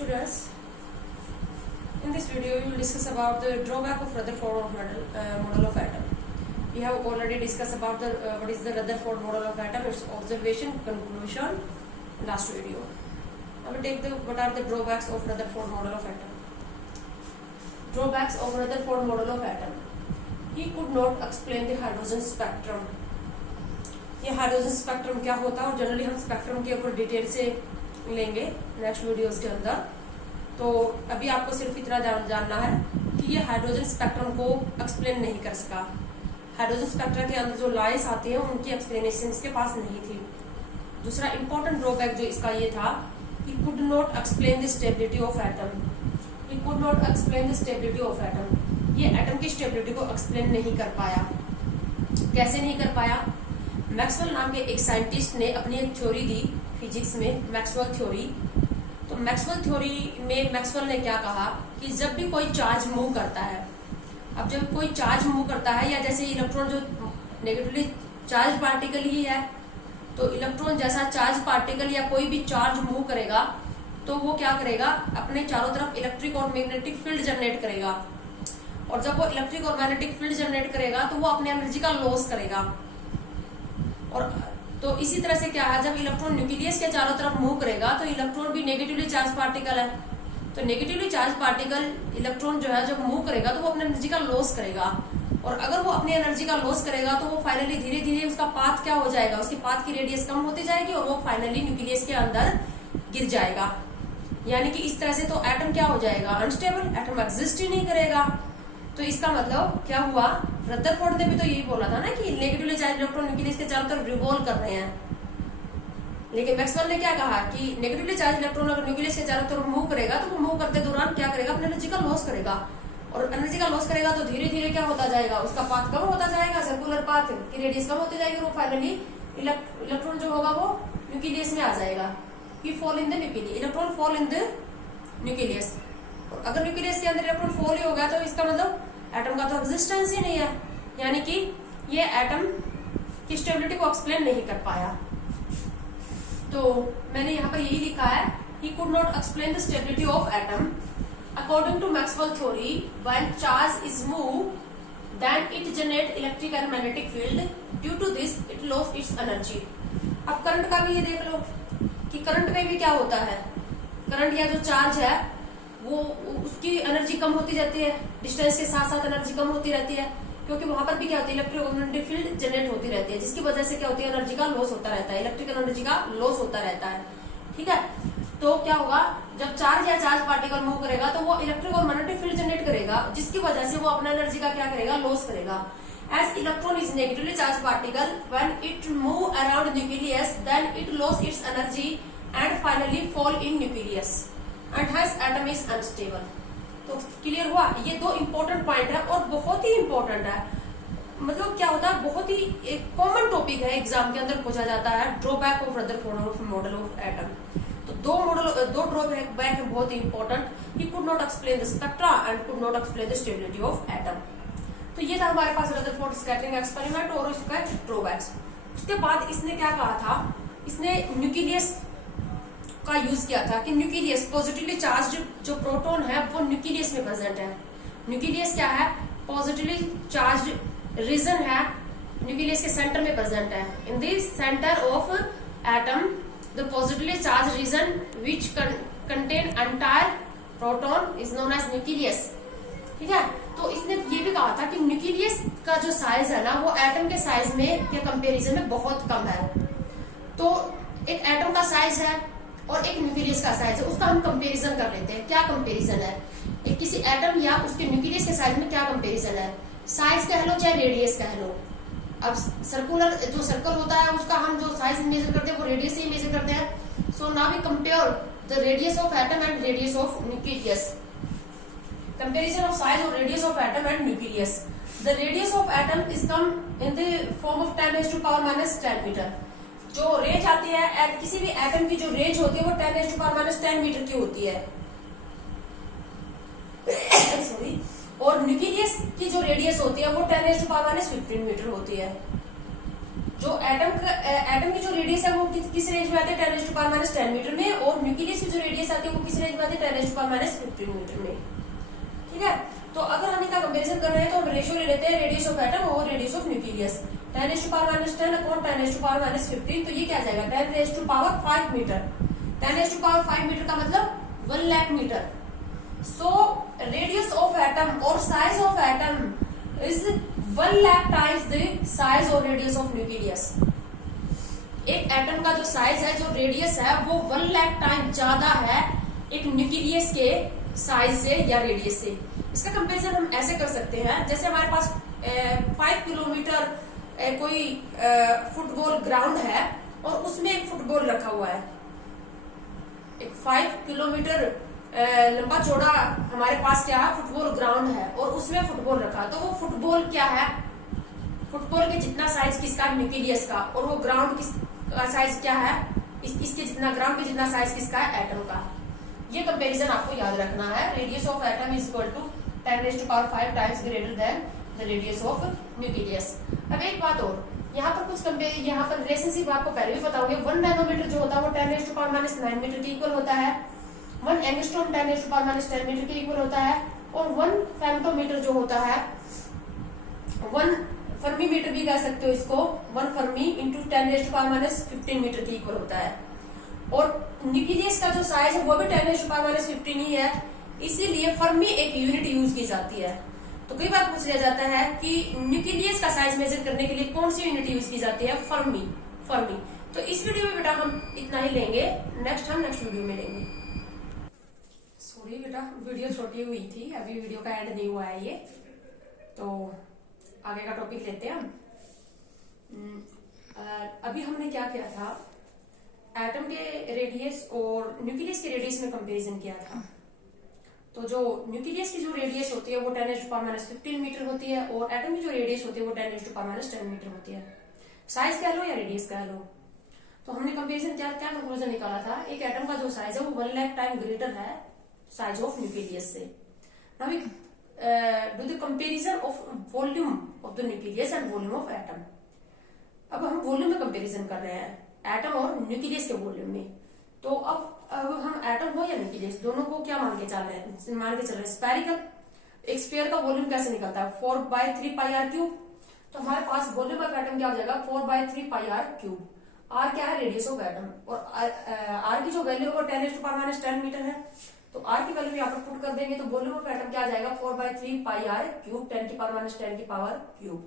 Students, in this video we will discuss about the drawback of Rutherford model of atom. We have already discussed about the what is the Rutherford model of atom, its observation, conclusion, last video. I will take the what are the drawbacks of Rutherford model of atom. Drawbacks of Rutherford model of atom. He could not explain the hydrogen spectrum. ये hydrogen spectrum क्या होता है और generally हम spectrum के ऊपर detail से लेंगे नेक्स्ट वीडियोस के अंदर। तो अभी आपको सिर्फ इतना जानना है कि ये हाइड्रोजन स्पेक्ट्रम को एक्सप्लेन नहीं कर सका। हाइड्रोजन स्पेक्ट्रम के अंदर जो लॉस आते हैं उनकी एक्सप्लेनेशन इसके पास नहीं थी। दूसरा इंपॉर्टेंट ड्रॉबैक जो इसका ये था, ही could not explain the stability of atom. He could not explain the stability of atom. ये एटम की स्टेबिलिटी को एक्सप्लेन नहीं कर पाया। कैसे नहीं कर पाया? मैक्सवेल नाम के एक साइंटिस्ट ने अपनी एक थ्योरी दी फिजिक्स में, मैक्सवेल थ्योरी। तो मैक्सवेल थ्योरी में मैक्सवेल ने क्या कहा कि जब भी कोई चार्ज मूव करता है, अब जब कोई चार्ज मूव करता है, या जैसे इलेक्ट्रॉन जो नेगेटिवली चार्ज पार्टिकल ही है, तो इलेक्ट्रॉन जैसा चार्ज पार्टिकल या कोई भी चार्ज मूव करेगा तो वो क्या करेगा, अपने चारों तरफ इलेक्ट्रिक और मैग्नेटिक फील्ड जनरेट करेगा। और जब वो इलेक्ट्रिक और मैग्नेटिक फील्ड जनरेट करेगा तो वो अपनी एनर्जी का लॉस करेगा। और तो इसी तरह से क्या है, जब इलेक्ट्रॉन न्यूक्लियस के चारों तरफ मूव करेगा तो इलेक्ट्रॉन भी नेगेटिवली चार्ज पार्टिकल है। तो नेगेटिवली चार्ज पार्टिकल इलेक्ट्रॉन जो है जब मूव करेगा तो वो अपनी एनर्जी का लॉस करेगा। और अगर वो अपनी एनर्जी का लॉस करेगा तो वो फाइनली धीरे धीरे उसका पाथ क्या हो जाएगा, उसकी पाथ की रेडियस कम होती जाएगी और वो फाइनली न्यूक्लियस के अंदर गिर जाएगा। यानी कि इस तरह से तो एटम क्या हो जाएगा, अनस्टेबल, एटम एग्जिस्ट ही नहीं करेगा। तो इसका मतलब क्या हुआ, रदरफोर्ड ने भी तो यही बोला था ना कि नेगेटिवली चार्ज इलेक्ट्रॉन न्यूक्लियस के चारों तरफ रिवॉल्व कर रहे हैं। लेकिन मैक्सवेल ने क्या कहा कि नेगेटिवली चार्ज इलेक्ट्रॉन अगर न्यूक्लियस के चारों तरफ मूव करेगा तो वो मूव करते दौरान क्या करेगा, अपनी एनर्जी का लॉस करेगा। और एनर्जी का लॉस करेगा तो धीरे धीरे क्या होता जाएगा, उसका पाथ कम होता जाएगा, सर्कुलर पाथ की रेडियस कम होती जाएगी और वो फाइनली इलेक्ट्रॉन जो होगा वो न्यूक्लियस में आ जाएगा। He fall in the nucleus, electron fall in the nucleus. अगर न्यूक्लियस के अंदर इलेक्ट्रॉन फॉल ही हो गया तो इसका मतलब एटम का तो एग्जिस्टेंस ही नहीं है। यानी कि ये एटम की स्टेबिलिटी को एक्सप्लेन नहीं कर पाया। तो मैंने यहाँ पर यही लिखा है, he could not explain the stability of atom according to Maxwell theory. When charge is move then it generate electric and magnetic field, due to this it loss its energy. अब करंट का भी ये देख लो कि current में भी क्या होता है, करंट या जो चार्ज है वो उसकी एनर्जी कम होती जाती है, डिस्टेंस के साथ साथ एनर्जी कम होती रहती है, क्योंकि वहां पर भी क्या होती है, इलेक्ट्रिक और मैग्नेटिक फील्ड जनरेट होती रहती है, जिसकी वजह से क्या होती है, एनर्जी का लॉस होता रहता है, इलेक्ट्रिकल एनर्जी का लॉस होता रहता है। ठीक है, तो क्या होगा, जब चार्ज या चार्ज पार्टिकल मूव करेगा तो वो इलेक्ट्रिक और मैग्नेटिक फील्ड जनरेट करेगा, जिसकी वजह से वो अपना एनर्जी का क्या करेगा, लॉस करेगा। As electron is negatively charged particle, when it move around nucleus, then it lose its energy and finally fall in nucleus, and hence atom is unstable. तो क्लियर हुआ, ये दो इंपॉर्टेंट पॉइंट है और बहुत ही इंपॉर्टेंट है। मतलब क्या होता है, बहुत ही एक कॉमन टॉपिक है, एग्जाम के अंदर पूछा जाता है, drawback of Rutherford model of atom. तो दो ड्रॉबैक है बहुत ही important. He could not explain the spectra and could not explain the stability of atom. तो ये था हमारे पास रदरफोर्ड स्कैटरिंग एक्सपेरिमेंट और उसका ड्रॉबैक्स। उसके बाद इसने क्या कहा था, इसने न्यूक्लियस का यूज किया था कि न्यूक्लियस पॉजिटिवली चार्ज जो प्रोटॉन है वो न्यूक्लियस में प्रेजेंट है। न्यूक्लियस क्या है, पॉजिटिवली चार्ज रीजन है, न्यूक्लियस के सेंटर में प्रेजेंट है। In the centre of atom the positively charge region which contain entire proton is known as nucleus. ठीक है, तो इसने ये भी कहा था कि न्यूक्लियस का जो साइज है ना वो एटम के साइज में के कंपैरिजन में बहुत कम है। तो एक एटम का साइज है और एक न्यूक्लियस का साइज है, उसका हम कंपैरिजन कर लेते हैं। क्या कंपैरिजन है, एक किसी एटम या उसके न्यूक्लियस के साइज में क्या कंपैरिजन है, साइज कह लो चाहे रेडियस कह लो। अब सर्कुलर जो सर्कल होता है उसका हम जो साइज मेजर करते हैं वो रेडियस से ही मेजर करते हैं। So now we compare the radius of atom and radius of nucleus. Comparison of size or radius of atom and nucleus. The radius of atom is come in the form of 10 raised to power minus 10 metre. जो range आती है किसी भी atom की जो range होती है वो 10 raised to power minus 10 metre की होती है। सॉरी, और न्यूक्लियस की जो रेडियस होती है वो 10 raised to power minus 15 metre होती है। जो एटम की जो रेडियस है वो किस रेंज में आती है, 10 raised to power minus 10 metre में, और न्यूक्लियस की जो रेडियस आती है वो किस सी रेंज में आती है 10⁻⁻15 मीटर में। ठीक है, तो अगर हम इनका कंपेरिजन कर रहे हैं तो हम रेशियो ले लेते हैं रेडियस ऑफ एटम और रेडियस ऑफ न्यूक्लियस। 10⁻10 अपॉन 10⁻15, तो ये क्या आ जाएगा 10⁵ मीटर। 10⁵ मीटर का मतलब 1 lakh metre. So radius of atom और size of atom is 1 lakh times the size और रेडियस ऑफ न्यूक्लियस। एक एटम का जो साइज है, जो रेडियस है, वो 1 लाख टाइम ज्यादा है एक न्यूक्लियस के साइज से या रेडियस से। इसका कंपैरिजन हम ऐसे कर सकते हैं, जैसे हमारे पास 5 किलोमीटर कोई फुटबॉल ग्राउंड है और उसमें एक फुटबॉल रखा हुआ है। एक 5 किलोमीटर लंबा चौड़ा हमारे पास क्या है, फुटबॉल ग्राउंड है और उसमें फुटबॉल रखा, तो वो फुटबॉल क्या है, फुटबॉल के जितना साइज किसका, न्यूक्लियस का, और वो ग्राउंड किसका साइज क्या है, इसके जितना, ग्राउंड के जितना साइज किसका है, एटम का। ये कंपैरिजन आपको याद रखना है। Radius of atom is equal to 10⁵ times greater than the radius of nucleus. अब एक बात और, यहाँ पर कुछ यहाँ पर रिलेशनशिप आपको पहले भी पता होंगे। 1 नैनोमीटर जो होता है वो 10⁻⁹ मीटर के इक्वल होता है। 1 एंगस्ट्रॉम 10⁻⁻10 मीटर के इक्वल होता है। और 1 फेम्टोमीटर जो होता है, 1 फर्मी मीटर भी कह सकते हो इसको, 1 फर्मी इंटू 10⁻15 मीटर के इक्वल होता है। और न्यूक्लियस का जो साइज है वो भी 10⁻15 ही है, इसीलिए फर्मी एक यूनिट यूज की जाती है। तो कई बार पूछ लिया जाता है कि न्यूक्लियस का साइज मेजर करने के लिए कौन सी यूनिट यूज की जाती है, फर्मी। तो इस वीडियो में बेटा हम इतना ही लेंगे, हम नेक्स्ट वीडियो में लेंगे। सॉरी बेटा, वीडियो छोटी हुई थी, अभी वीडियो का एंड नहीं हुआ है ये, तो आगे का टॉपिक लेते हैं हम। अभी हमने क्या किया था, एटम के रेडियस और न्यूक्लियस के रेडियस में कंपैरिजन किया था। तो जो न्यूक्लियस की जो रेडियस होती है वो 10⁻15 मीटर होती है और एटम की जो रेडियस होती है वो 10⁻10 मीटर होती है। साइज कह लो या रेडियस कह लो। तो हमने कंपैरिजन क्या कंक्लूजन निकाला था, एक एटम का जो साइज है वो 1 लाख टाइम ग्रेटर है साइज ऑफ न्यूक्लियस से। Now we do the comparison of volume of the nucleus and volume of atom. अब हम वॉल्यूम में कंपैरिजन कर रहे हैं, एटम और न्यूक्लियस के वॉल्यूम में। तो अब हम एटम हो या न्यूक्लियस, दोनों को क्या मान के चल रहे हैं, स्फेरिकल। एक स्फीयर का वॉल्यूम कैसे निकलता है, 4/3πr³। तो हमारे पास वॉल्यूम ऑफ एटम क्या हो जाएगा, 4/3πr³। आर क्या है, रेडियस ऑफ एटम, और आर की जो वैल्यू है वो 10⁻10 मीटर है। तो आर की वैल्यू यहाँ पर पुट कर देंगे तो वॉल्यूम ऑफ एटम क्या आ जाएगा, 4/3πr³, 10⁻10⁵।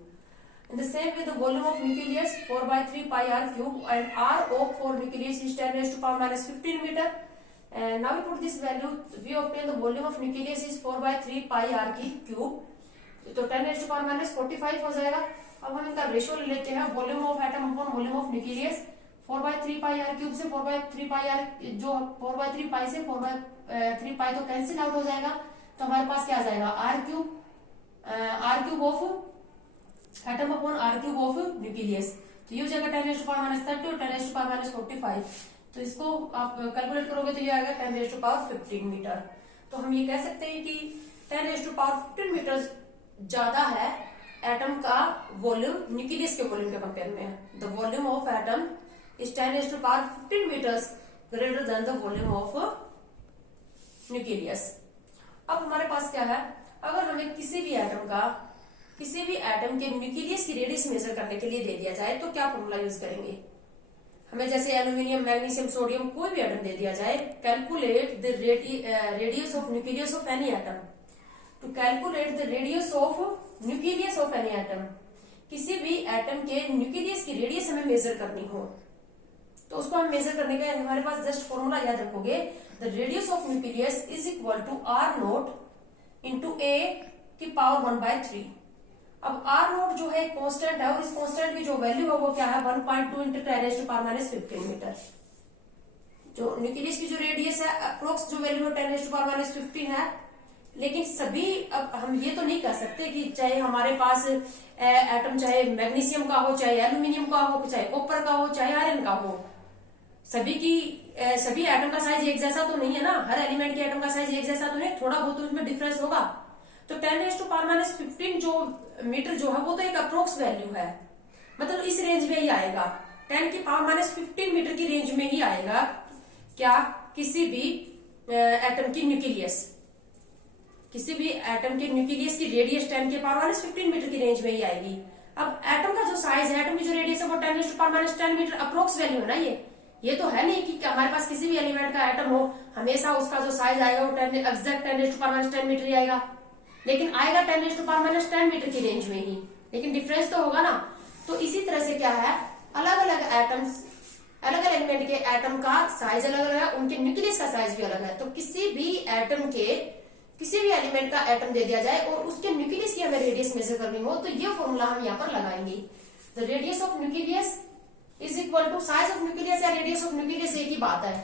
In the same way, the volume of nucleus 4/3πr³ and R of for nucleus is 10⁻15 meter. And now we put this value, we obtain the volume of nucleus is 4/3πr³। तो 10⁻45 हो जाएगा। अब हम इनका ratio ले लेते हैं, volume of atom upon volume of nucleus. 4/3πr³ से 4/3πr, जो 4/3π से 4/3π तो कैंसिल आउट हो जाएगा, तो हमारे पास क्या आ जाएगा, r³ of atom upon r³ of nucleus. तो ये हो जाएगा 10⁻30 और 10⁻45। तो इसको आप कैलकुलेट करोगे तो ये आएगा 10⁻15 मीटर। तो हम ये कह सकते हैं कि 10⁻15 मीटर ज्यादा है एटम का वॉल्यूम न्यूक्लियस के वॉल्यूम के कंपेयर में। The volume of atom is 10⁻15 metres greater than the volume of nucleus. अब हमारे पास क्या है, अगर हमें किसी भी एटम के न्यूक्लियस की रेडियस मेजर करने के लिए दे दिया जाए तो क्या फॉर्मूला यूज करेंगे। हमें जैसे एल्यूमिनियम, मैग्नीशियम, सोडियम कोई भी एटम दे दिया जाए, calculate the radius of nucleus of any atom. To calculate the radius of nucleus of any atom, किसी भी एटम के न्यूक्लियस की रेडियस हमें मेजर करनी हो तो उसको हम मेजर करने का हमारे पास जस्ट फॉर्मूला याद रखोगे, the radius of nucleus is equal to r0 into a की पावर 1/3। अब r0 जो है कांस्टेंट है और इस कांस्टेंट की जो वैल्यू है वो क्या है, 1.2 इंटू 10⁻15 मीटर। जो न्यूक्लियस की जो रेडियस है अप्रोक्स जो वैल्यू है 10⁻15 है। लेकिन सभी, अब हम ये तो नहीं कह सकते कि चाहे हमारे पास एटम चाहे मैग्नीशियम का हो, चाहे एल्यूमिनियम का हो, चाहे कॉपर का हो, चाहे आयरन का हो, सभी एटम का साइज एक जैसा तो नहीं है ना, हर एलिमेंट के एटम का साइज एक जैसा तो नहीं, थोड़ा बहुत तो उसमें डिफरेंस होगा। तो 10⁻15 जो मीटर जो है वो तो एक अप्रोक्स वैल्यू है, मतलब इस रेंज में ही आएगा, 10⁻15 मीटर की रेंज में ही आएगा क्या, किसी भी एटम की न्यूक्लियस, किसी भी एटम के न्यूक्लियस की रेडियस 10⁻⁻15 मीटर की रेंज में ही आएगी। अब एटम का जो साइज है, एटम की जो रेडियस है वो 10⁻10 मीटर अप्रोक्स वैल्यू है ना। ये तो है नहीं कि हमारे पास किसी भी एलिमेंट का एटम हो हमेशा उसका जो साइज आएगा वो एग्जैक्ट 10⁻10 मीटर ही आएगा, लेकिन आएगा 10⁻10 मीटर की रेंज में ही, लेकिन डिफरेंस तो होगा ना। तो इसी तरह से क्या है, अलग अलग एटम्स, अलग अलग एलिमेंट के एटम का साइज अलग अलग है, उनके न्यूक्लियस का साइज भी अलग है। तो किसी भी एटम के, किसी भी एलिमेंट का एटम दे दिया जाए और उसके न्यूक्लियस की हमें रेडियस मेजर करनी हो तो ये फॉर्मूला हम यहाँ पर लगाएंगे। The radius of nucleus is equal to size of nucleus या रेडियस ऑफ न्यूक्लियस, एक ही बात है।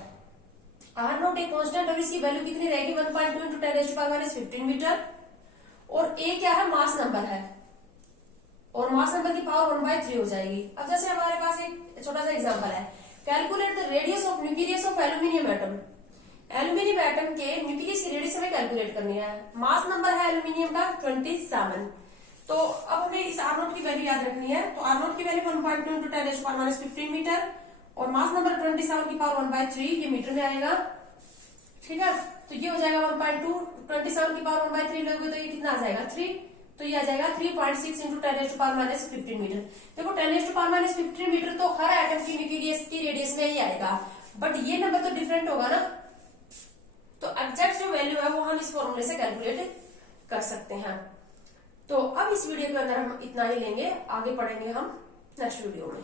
आर नॉट एक कांस्टेंट और इसकी वैल्यू कितनी रहेगी 1.2 इंटू 10⁻15 मीटर, और ए क्या है, मास नंबर है, और मास नंबर की पावर 1/3 हो जाएगी। अब जैसे हमारे पास एक छोटा सा एग्जांपल है, calculate the radius of nucleus of aluminium atom. Aluminium atom के न्यूक्लियस की रेडियस हमें कैलकुलेट करनी है। मास नंबर है एल्यूमिनियम का 27। तो अब हमें इस आर नोट की वैल्यू याद रखनी है। तो आर नोट की वैल्यू 1.2 इंटू 10⁻15 मीटर और मास नंबर 27 की पावर 1/3, ये मीटर में आएगा। ठीक है, तो ये हो जाएगा 1.2, 27 की पावर 1/3 लोगे तो ये कितना आ जाएगा 3, तो ये आ जाएगा 3.6 इंटू 10⁻15 मीटर। देखो 10⁻15 मीटर तो हर एटम की न्यूक्लियस की रेडियस में ही आएगा, बट ये नंबर तो डिफरेंट होगा ना। तो एग्जैक्ट जो वैल्यू है वो हम इस फॉर्मूले से कैलकुलेट कर सकते हैं। तो अब इस वीडियो के अंदर हम इतना ही लेंगे, आगे पढ़ेंगे हम नेक्स्ट वीडियो में।